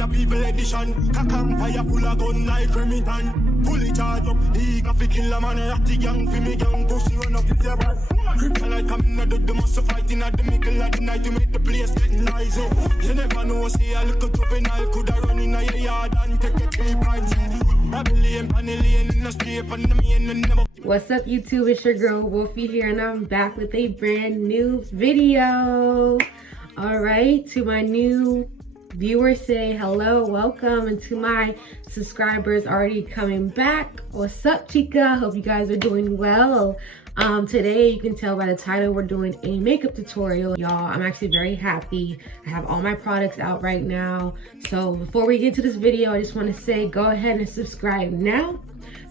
the people edition. Cock and fire full of gun like Remington. Fully charged up, he got fi kill a man. Ratty gang fi me gang, pussy run up if you bad. Kryptonite coming out of the muscle fighting at the middle of the night to make the place get noisy. You never know, say a little dropping, I coulda run in your yard and take a 3 pints. What's up, YouTube? It's your girl Wolfie here, and I'm back with a brand new video. All right, to my new viewers, say hello, welcome, and to my subscribers already coming back, what's up, chica? Hope you guys are doing well. Today, you can tell by the title, we're doing a makeup tutorial. Y'all, I'm actually very happy. I have all my products out right now. So before we get to this video, I just want to say, go ahead and subscribe now.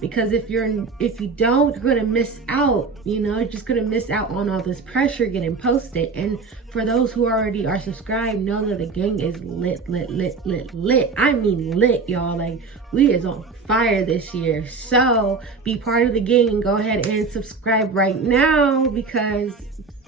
Because if you don't, you're gonna miss out. You know, you're just gonna miss out on all this pressure getting posted. And for those who already are subscribed, know that the gang is lit. I mean lit, y'all. Like, we is on fire this year. So be part of the gang and go ahead and subscribe right now, because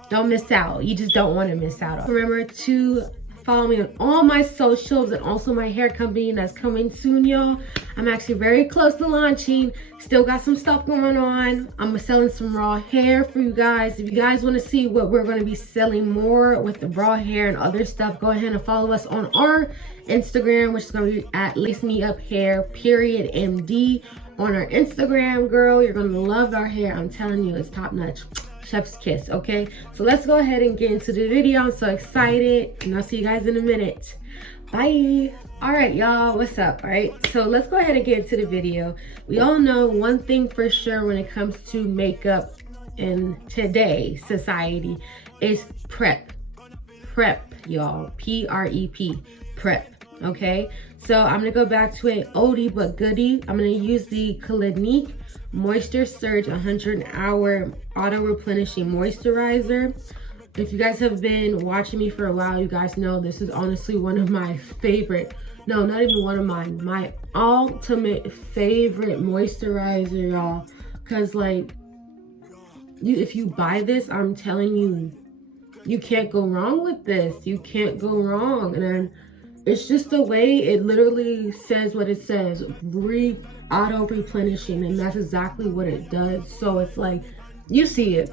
don't miss out. You just don't want to miss out. Remember to follow me on all my socials and also my hair company that's coming soon, y'all. I'm actually very close to launching. Still got some stuff going on. I'm selling some raw hair for you guys. If you guys want to see what we're going to be selling more with the raw hair and other stuff, go ahead and follow us on our Instagram, which is going to be at LaceMeUpHair.MD on our Instagram, girl. You're going to love our hair. I'm telling you, it's top notch. Chef's kiss. Okay, so let's go ahead and get into the video. I'm so excited, and I'll see you guys in a minute. Bye. All right, y'all, what's up? All right, so let's go ahead and get into the video. We all know one thing for sure when it comes to makeup in today's society is prep, y'all. P-R-E-P, prep. Okay, so I'm gonna go back to an oldie but goodie. I'm gonna use the Clinique Moisture Surge 100-hour auto replenishing moisturizer. If you guys have been watching me for a while, you guys know this is honestly one of my favorite, no, not even one of mine, my ultimate favorite moisturizer, y'all. Because like, if you buy this, I'm telling you, you can't go wrong with this. You can't go wrong. And it's just the way it literally says what it says, auto replenishing, and that's exactly what it does. So it's like, you see it,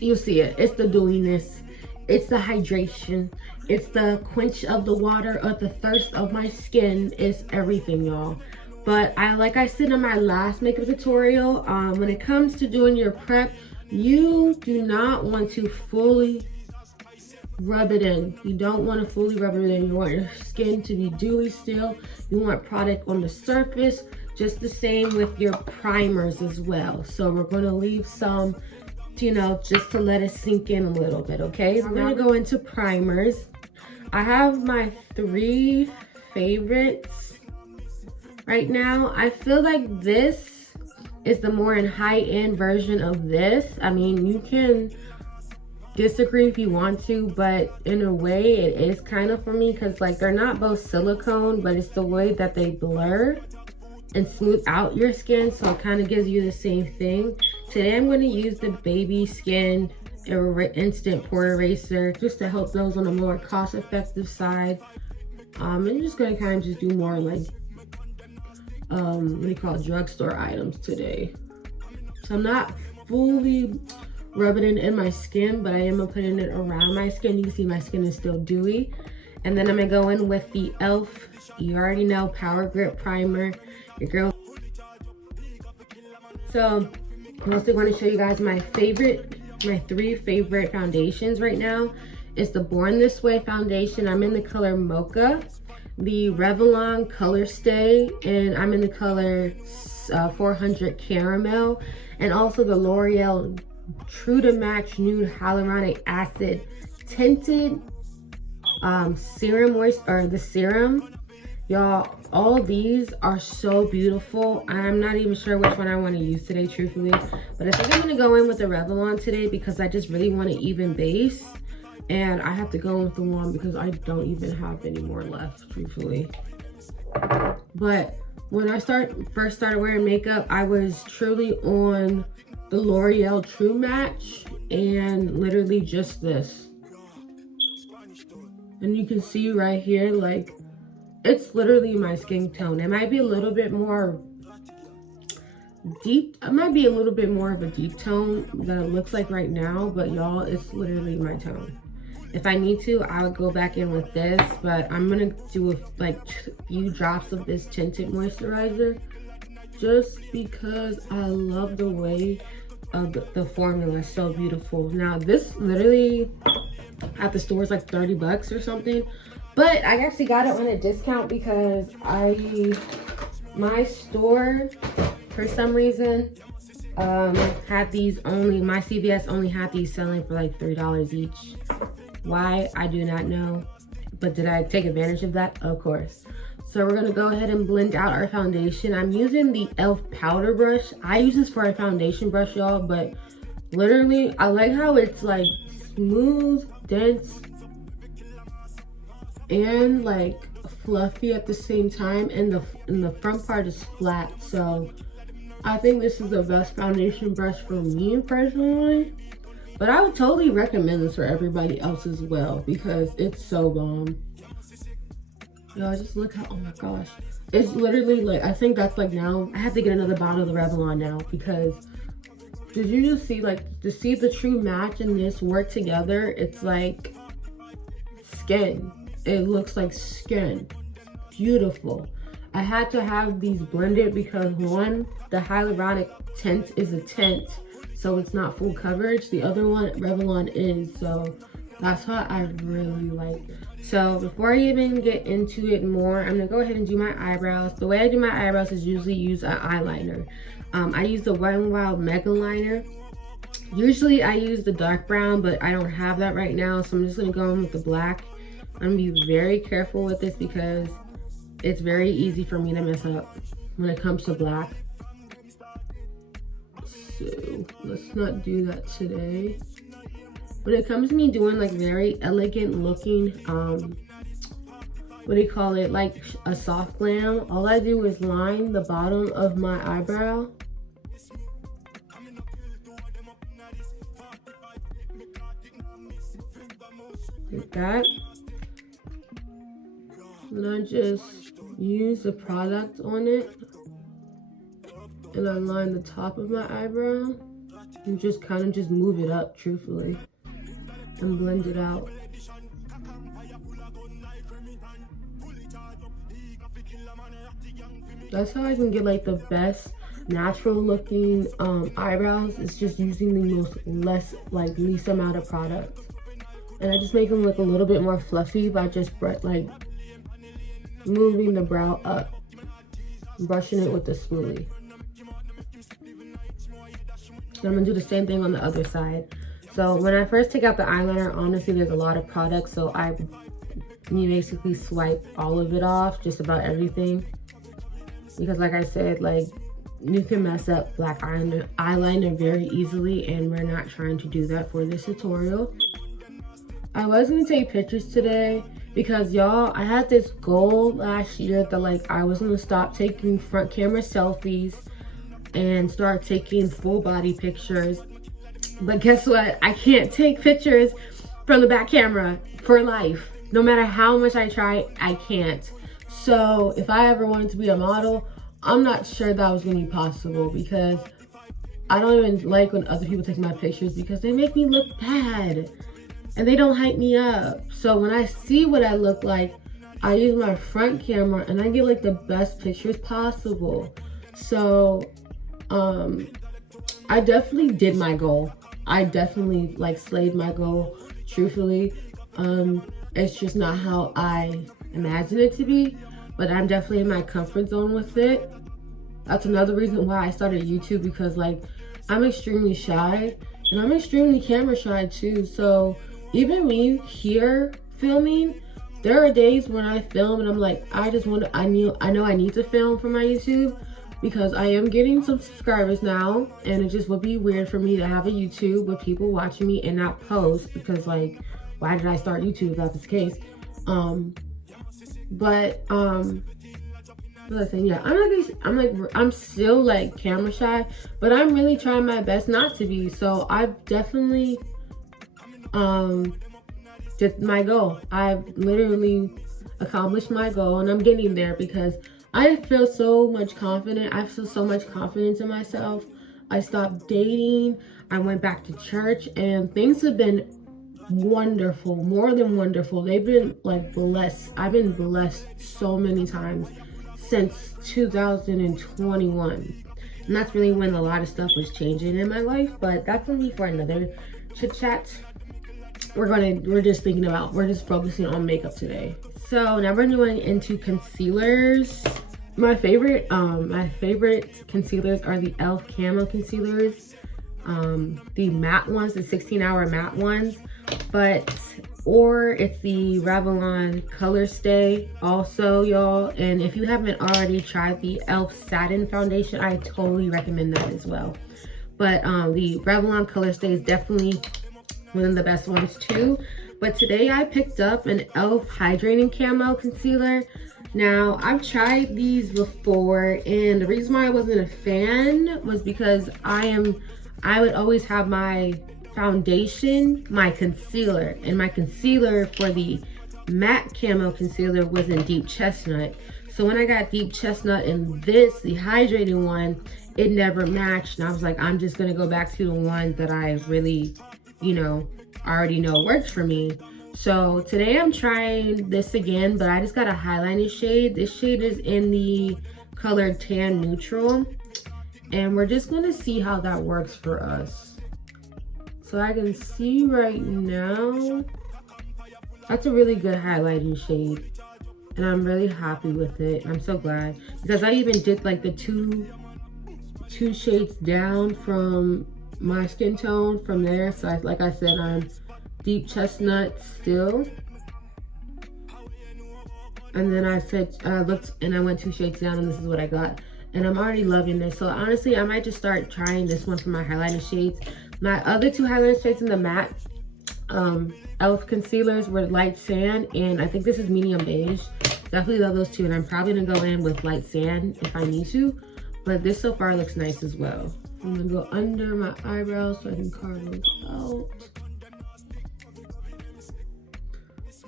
it's the dewiness, it's the hydration, it's the quench of the water of the thirst of my skin. It's everything, y'all. But like I said in my last makeup tutorial, when it comes to doing your prep, you do not want to fully rub it in. You don't want to fully rub it in. You want your skin to be dewy still. You want product on the surface. Just the same with your primers as well. So we're going to leave some, you know, just to let it sink in a little bit. Okay, I'm going to go into primers. I have my 3 favorites right now. I feel like this is the more high-end version of this. I mean, you can disagree if you want to, but in a way it is kind of for me, because like, they're not both silicone, but it's the way that they blur and smooth out your skin, so it kind of gives you the same thing. Today I'm going to use the Baby Skin Instant Pore Eraser, just to help those on a more cost-effective side. I'm just going to kind of just do more like what do you call it, drugstore items today. So I'm not fully rubbing it in my skin, but I am putting it around my skin. You can see my skin is still dewy. And then I'm gonna go in with the e.l.f. you already know Power Grip Primer. Your girl. So I'm also going to show you guys my 3 favorite foundations right now. It's the Born This Way foundation. I'm in the color Mocha, the Revlon Color Stay, and I'm in the color 400 Caramel, and also the L'Oreal True to Match Nude Hyaluronic Acid Tinted Serum the serum. Y'all, all these are so beautiful. I'm not even sure which one I want to use today, truthfully, but I think I'm going to go in with the Revlon today, because I just really want an even base, and I have to go with the one because I don't even have any more left, truthfully. But when I first started wearing makeup, I was truly on the L'Oreal True Match and literally just this. And you can see right here, like, It's literally my skin tone. It might be a little bit more deep. It might be a little bit more of a deep tone than it looks like right now, but y'all, it's literally my tone. If I need to, I would go back in with this, but I'm gonna do like a few drops of this tinted moisturizer just because I love the way of the formula is so beautiful. Now this literally at the store is like 30 bucks or something, but I actually got it on a discount because my store for some reason had these only, my CVS only had these selling for like $3 each. Why, I do not know, but did I take advantage of that? Of course. So we're gonna go ahead and blend out our foundation. I'm using the e.l.f. powder brush. I use this for a foundation brush, y'all, but literally I like how it's like smooth, dense, and like fluffy at the same time, and the front part is flat. So I think this is the best foundation brush for me personally. But I would totally recommend this for everybody else as well because it's so bomb. Y'all, just look how, oh my gosh. It's literally like, I think that's like now, I have to get another bottle of the Revlon now because did you just see, like, to see the true match and this work together, it's like skin. It looks like skin. Beautiful. I had to have these blended because one, the Hyaluronic tint is a tint, so it's not full coverage. The other one, Revlon, is, so that's what I really like. So before I even get into it more, I'm gonna go ahead and do my eyebrows. The way I do my eyebrows is usually use an eyeliner. I use the Wet n Wild Megaliner. Usually I use the dark brown, but I don't have that right now, so I'm just gonna go in with the black. I'm gonna be very careful with this because it's very easy for me to mess up when it comes to black. So let's not do that today. When it comes to me doing like very elegant looking, what do you call it, like a soft glam, all I do is line the bottom of my eyebrow. Like that. And I just use the product on it. And I line the top of my eyebrow. And just kind of just move it up, truthfully. And blend it out. That's how I can get like the best natural looking eyebrows. It's just using the least amount of product. And I just make them look a little bit more fluffy by just like moving the brow up, brushing it with the spoolie. And I'm gonna do the same thing on the other side. So when I first take out the eyeliner, honestly, there's a lot of product, so you basically swipe all of it off, just about everything. Because like I said, like you can mess up black eyeliner very easily, and we're not trying to do that for this tutorial. I was gonna take pictures today because y'all, I had this goal last year that like I was gonna stop taking front camera selfies and start taking full body pictures. But guess what? I can't take pictures from the back camera for life. No matter how much I try, I can't. So if I ever wanted to be a model, I'm not sure that was gonna be possible because I don't even like when other people take my pictures because they make me look bad and they don't hype me up. So when I see what I look like, I use my front camera and I get like the best pictures possible. So I definitely did my goal. I definitely like slayed my goal, truthfully. It's just not how I imagined it to be, but I'm definitely in my comfort zone with it. That's another reason why I started YouTube, because like I'm extremely shy and I'm extremely camera shy too. So even me here filming, there are days when I film and I'm like, I know I need to film for my YouTube, because I am getting some subscribers now, and it just would be weird for me to have a YouTube with people watching me and not post, because like, why did I start YouTube if that's the case? Listen, yeah, I'm still like camera shy, but I'm really trying my best not to be. So I've definitely did my goal. I've literally accomplished my goal, and I'm getting there because I feel so much confident. I feel so much confidence in myself. I stopped dating. I went back to church, and things have been wonderful, more than wonderful. They've been like blessed. I've been blessed so many times since 2021. And that's really when a lot of stuff was changing in my life, but that's gonna be for another chit chat. We're just focusing on makeup today. So now we're going into concealers. My favorite concealers are the e.l.f. Camo concealers, the matte ones, the 16-hour matte ones, or it's the Revlon Color Stay also, y'all. And if you haven't already tried the e.l.f. Satin Foundation, I totally recommend that as well. But the Revlon Color Stay is definitely one of the best ones too. But today I picked up an e.l.f. Hydrating Camo Concealer. Now, I've tried these before, and the reason why I wasn't a fan was because I would always have my foundation, my concealer, and my concealer for the matte camo concealer was in deep chestnut. So when I got deep chestnut and the hydrating one, it never matched, and I was like, I'm just gonna go back to the one that I really, already know works for me. So today I'm trying this again, but I just got a highlighting shade. This shade is in the color Tan Neutral, and we're just gonna see how that works for us. So I can see right now, that's a really good highlighting shade, and I'm really happy with it. I'm so glad, because I even did like the two shades down from my skin tone from there. So like I said, I'm deep chestnut still, and then I looked and I went 2 shades down, and this is what I got, and I'm already loving this. So honestly, I might just start trying this one for my highlighting shades. My other 2 highlighting shades in the matte e.l.f. concealers were light sand, and I think this is medium beige. Definitely love those 2, and I'm probably gonna go in with light sand if I need to, but this so far looks nice as well. I'm gonna go under my eyebrows so I can carve those out.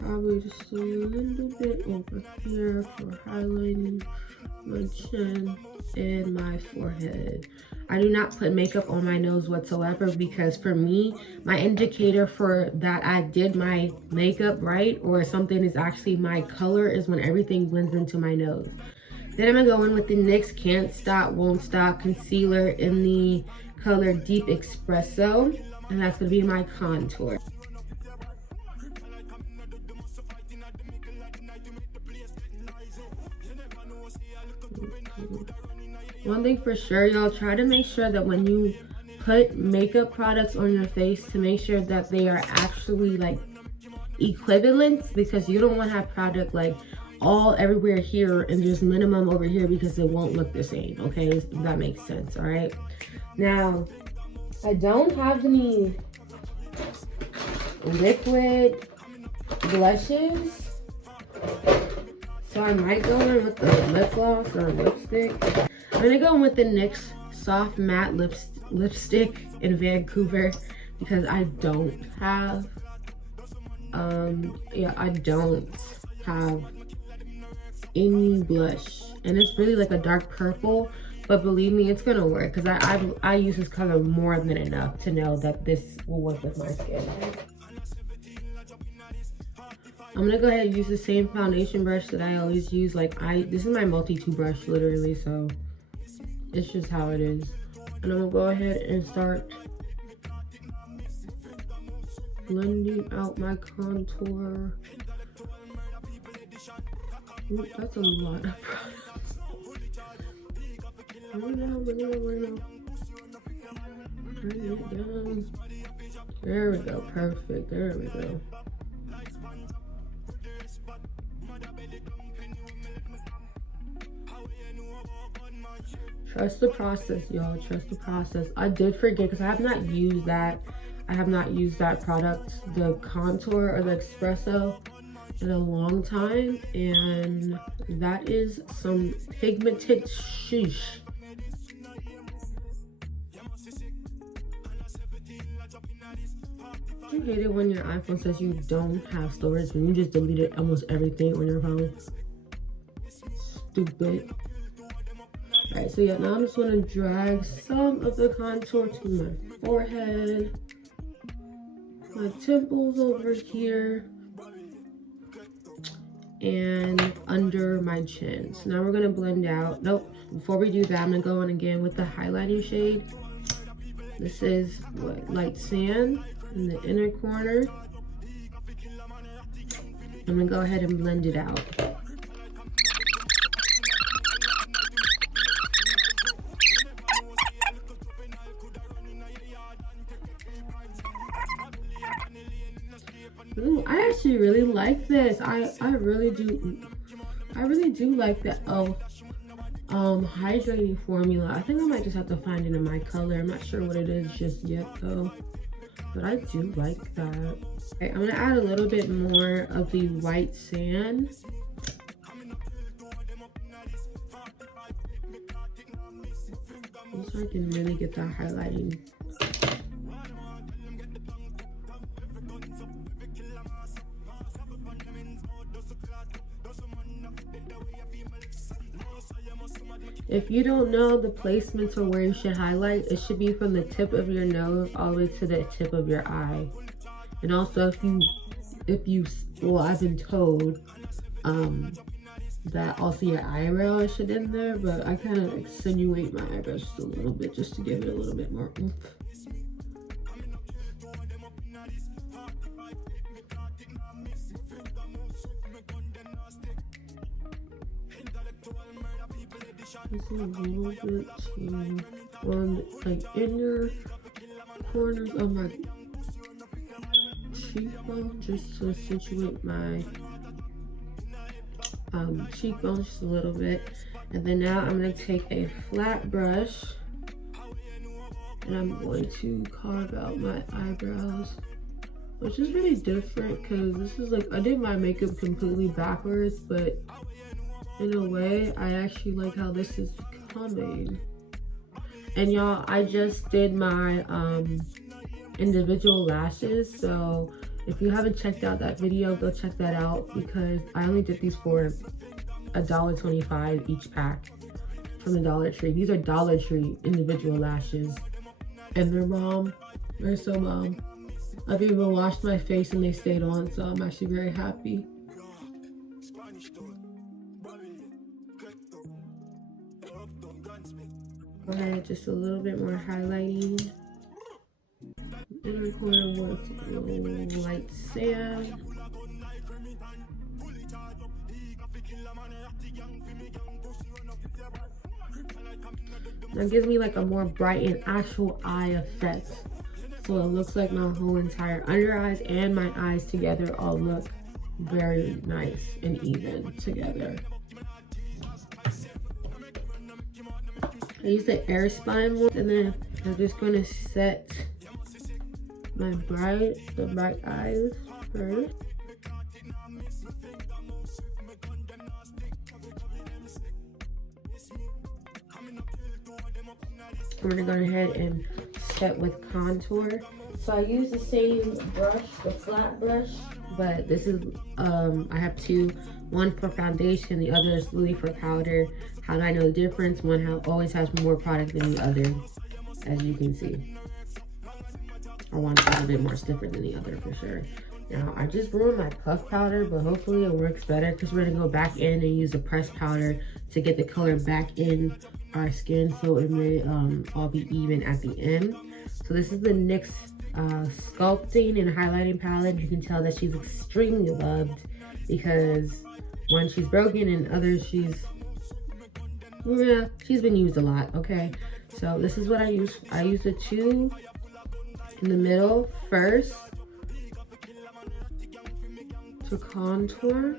Probably just a little bit over here for highlighting my chin and my forehead. I do not put makeup on my nose whatsoever, because for me, my indicator for that I did my makeup right or something is actually my color is when everything blends into my nose. Then I'm gonna go in with the NYX Can't Stop Won't Stop concealer in the color Deep Espresso, and that's gonna be my contour. One thing for sure, y'all, try to make sure that when you put makeup products on your face, to make sure that they are actually like equivalent, because you don't want to have product like all everywhere here and just minimum over here, because it won't look the same. Okay, if that makes sense. All right, now I don't have any liquid blushes, so I might go in with the lip gloss or lipstick. I'm gonna go in with the NYX Soft Matte Lipstick in Vancouver, because I don't have I don't have any blush, and it's really like a dark purple, but believe me, it's gonna work, because I use this color more than enough to know that this will work with my skin. I'm gonna go ahead and use the same foundation brush that I always use. This is my multi-tool brush literally, so it's just how it is. And I'm gonna go ahead and start blending out my contour. Ooh, that's a lot of products. Bring it down. There we go, perfect, there we go. Trust the process, y'all. Trust the process. I did forget, because I have not used that. I have not used that product, the contour or the espresso, in a long time, and that is some pigmented sheesh. I hate it when your iPhone says you don't have storage when you just deleted almost everything on your phone. Stupid. Alright, so yeah, now I'm just gonna drag some of the contour to my forehead, my temples over here, and under my chin. So now we're gonna blend out. Nope, before we do that, I'm gonna go in again with the highlighting shade. This is what, light sand in the inner corner. I'm gonna go ahead and blend it out. Ooh, I actually really like this. I really do like the hydrating formula. I think I might just have to find it in my color. I'm not sure what it is just yet though, but I do like that. Okay, I'm gonna add a little bit more of the white sand. So I can really get that highlighting. If you don't know the placements or where you should highlight, it should be from the tip of your nose all the way to the tip of your eye. And also well, I've been told that also your eyebrow should in there, but I kind of accentuate my eyebrows just a little bit just to give it a little bit more oomph. This is a little bit on like inner corners of my cheekbone, just to accentuate my cheekbone just a little bit. And then now I'm going to take a flat brush and I'm going to carve out my eyebrows, which is really different because this is like, I did my makeup completely backwards, but in a way I actually like how this is coming. And y'all, I just did my individual lashes, so if you haven't checked out that video, go check that out because I only did these for $1.25 each pack from the Dollar Tree. These are Dollar Tree individual lashes and they're bomb. They're so bomb. I've even washed my face and they stayed on, so I'm actually very happy. Go ahead, just a little bit more highlighting. Inner corner with light sand. That gives me like a more bright and actual eye effect. So it looks like my whole entire under eyes and my eyes together all look very nice and even together. I use the Airspun one, and then I'm just going to set my bright eyes first. I'm going to go ahead and set with contour. So I use the same brush, the flat brush, but this is, I have two, one for foundation, the other is really for powder. How do I know the difference? One always has more product than the other, as you can see. Or one's a little bit more stiffer than the other for sure. Now, I just ruined my puff powder, but hopefully it works better because we're gonna go back in and use a pressed powder to get the color back in our skin so it may all be even at the end. So this is the NYX sculpting and highlighting palette. You can tell that she's extremely loved because one, she's broken, and others, she's been used a lot. Okay, so this is what I use. I use the two in the middle first to contour.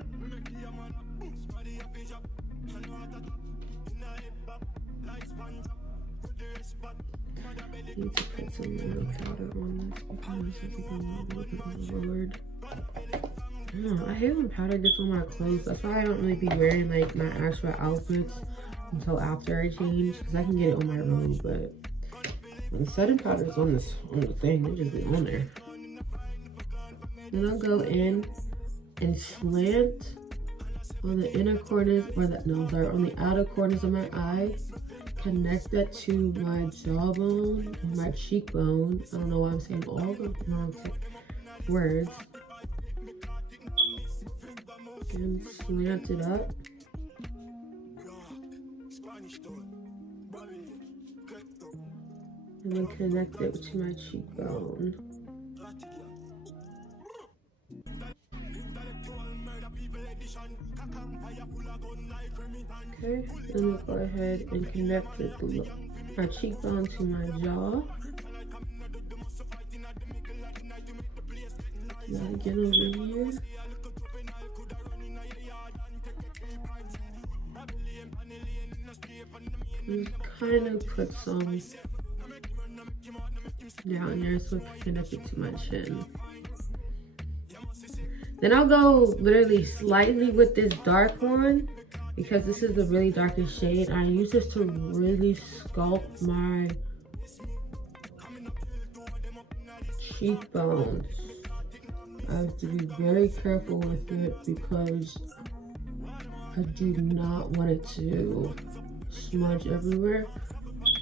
I need to put some little powder on this because it's a little bit overload. I don't know, I hate when powder gets on my clothes. That's why I don't really be wearing like my actual outfits until after I change, because I can get it on my robe, but when setting powder's on the thing, it just be on there. Then I'll go in and slant on the inner corners, or the, no, sorry, on the outer corners of my eye. Connect that to my jawbone, my cheekbone. I don't know why I'm saying all the wrong words. And slant it up. And then connect it to my cheekbone. Okay, then we'll go ahead and connect my cheekbone to my jaw. Do that again over here. And kind of put some down here so I can connect it to my chin. Then I'll go literally slightly with this dark one, because this is the really darkest shade. I use this to really sculpt my cheekbones. I have to be very careful with it because I do not want it to smudge everywhere.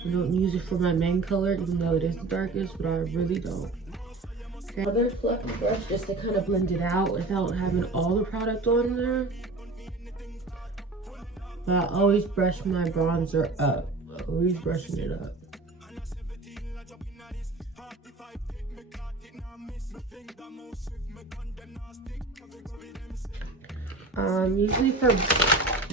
I don't use it for my main color, even though it is the darkest, but I really don't. Okay, another fluffy brush just to kind of blend it out without having all the product on there. But I always brush my bronzer up. Always brushing it up. Usually for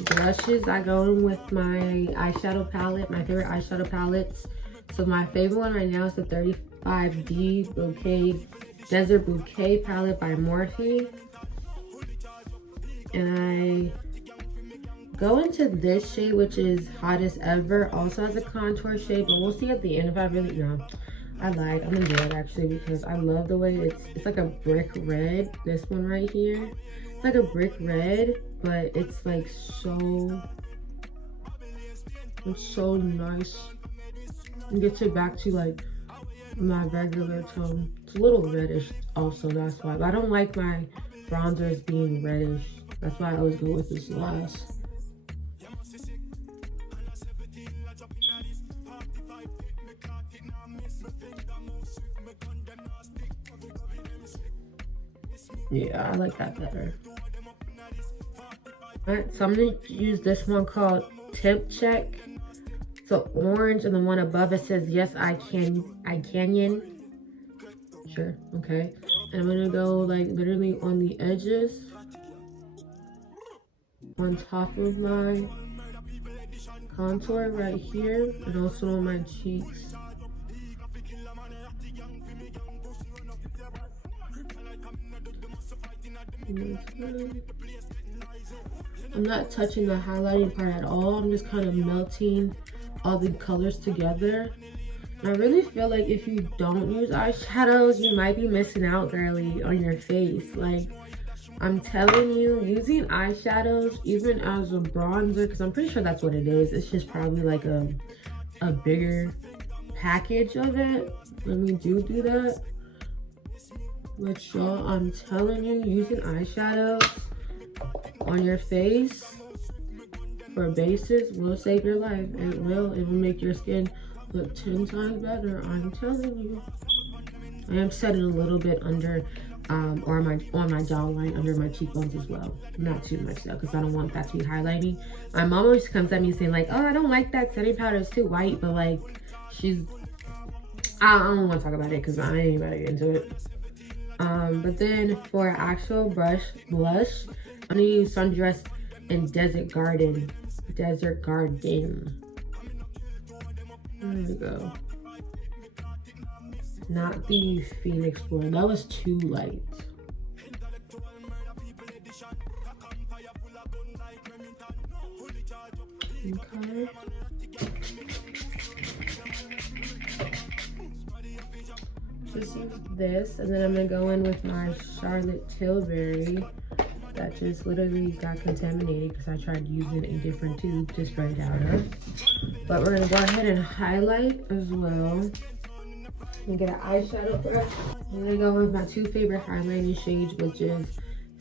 blushes, I go in with my eyeshadow palette, my favorite eyeshadow palettes. So my favorite one right now is the 35D Bouquet Desert Bouquet palette by Morphe. And I go into this shade, which is Hottest Ever. Also has a contour shade, but we'll see at the end if I really know. I lied. I'm gonna do it actually because I love the way it's like a brick red. This one right here. It's like a brick red, but it's like so nice. And gets it back to like my regular tone. It's a little reddish also, that's why. But I don't like my bronzers being reddish. That's why I always go with this last. Yeah, I like that better. Alright, so I'm gonna use this one called Tip Check. So orange, and the one above it says yes I canyon. Sure, okay. And I'm gonna go like literally on the edges, on top of my contour right here, and also on my cheeks. I'm not touching the highlighting part at all. I'm just kind of melting all the colors together. And I really feel like if you don't use eyeshadows, you might be missing out, girly, on your face. Like, I'm telling you, using eyeshadows, even as a bronzer, because I'm pretty sure that's what it is. It's just probably like a bigger package of it. When we do that. But y'all, I'm telling you, using eyeshadows on your face for bases will save your life. It will make your skin look 10 times better. I'm telling you. I am setting a little bit under or on my jawline, under my cheekbones as well. Not too much though, because I don't want that to be highlighting. My mom always comes at me saying like, oh, I don't like that setting powder, it's too white. But like, I don't want to talk about it because I ain't about to get into it. But then for actual blush, I'm gonna use Sundress in Desert Garden. There we go. Not the Phoenix one. That was too light. Okay. Just use this, and then I'm gonna go in with my Charlotte Tilbury that just literally got contaminated because I tried using a different tube to spray it out of. But we're gonna go ahead and highlight as well. And get an eyeshadow brush. I'm gonna go with my two favorite highlighting shades, which is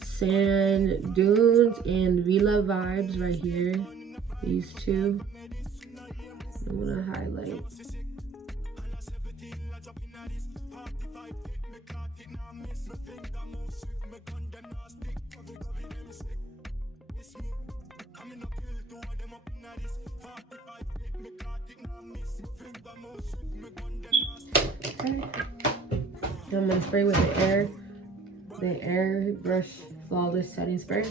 Sand Dunes and Villa Vibes right here. These two. I'm gonna highlight. Okay. I'm gonna spray with the Airbrush Flawless Setting Spray.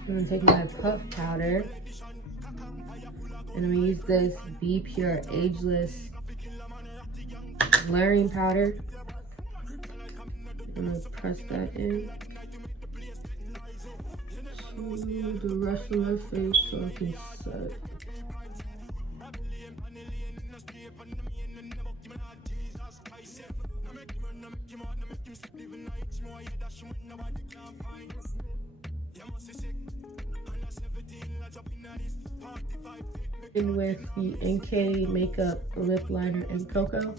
I'm gonna take my puff powder and I'm gonna use this Be Pure Ageless blurring powder. I'm gonna press that in to the rest of my face so I can set. In with the NK Makeup Lip Liner in Cocoa.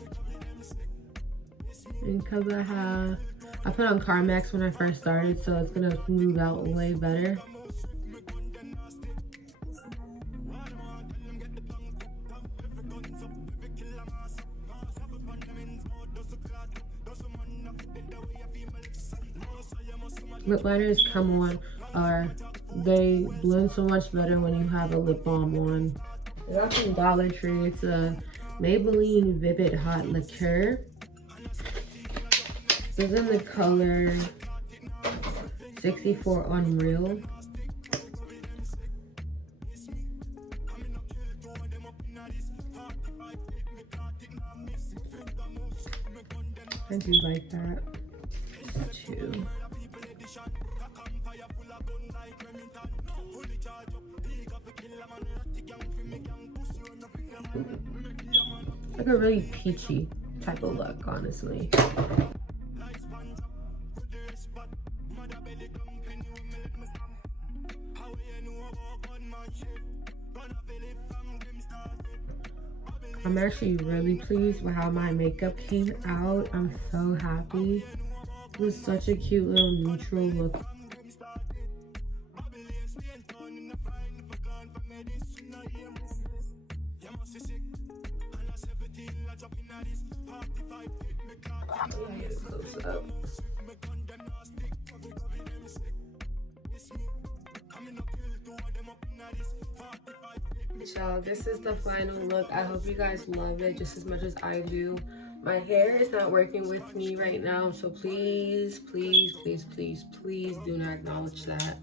And because I put on Carmex when I first started, so it's gonna smooth out way better. Lip liners come on, they blend so much better when you have a lip balm on. I got from Dollar Tree. It's a Maybelline Vivid Hot Liqueur. This is in the color 64 Unreal. I do like that too. Like a really peachy type of look, honestly. I'm actually really pleased with how my makeup came out. I'm so happy. It was such a cute little neutral look. Close up. Y'all, this is the final look. I hope you guys love it just as much as I do. My hair is not working with me right now, so please, please, please, please, please do not acknowledge that.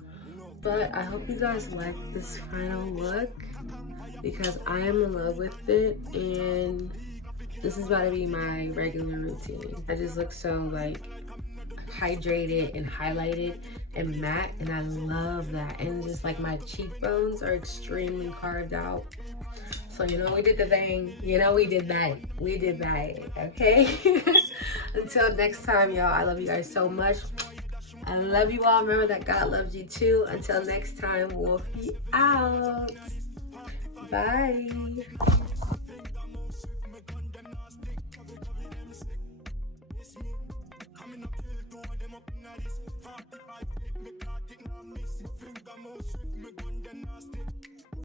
But I hope you guys like this final look because I am in love with it, and this is about to be my regular routine. I just look so like hydrated and highlighted and matte, and I love that. And just like my cheekbones are extremely carved out, so you know we did the thing, you know we did that, okay? Until next time, y'all, I love you guys so much. I love you all. Remember that God loves you too. Until next time, Wolfie out. Bye.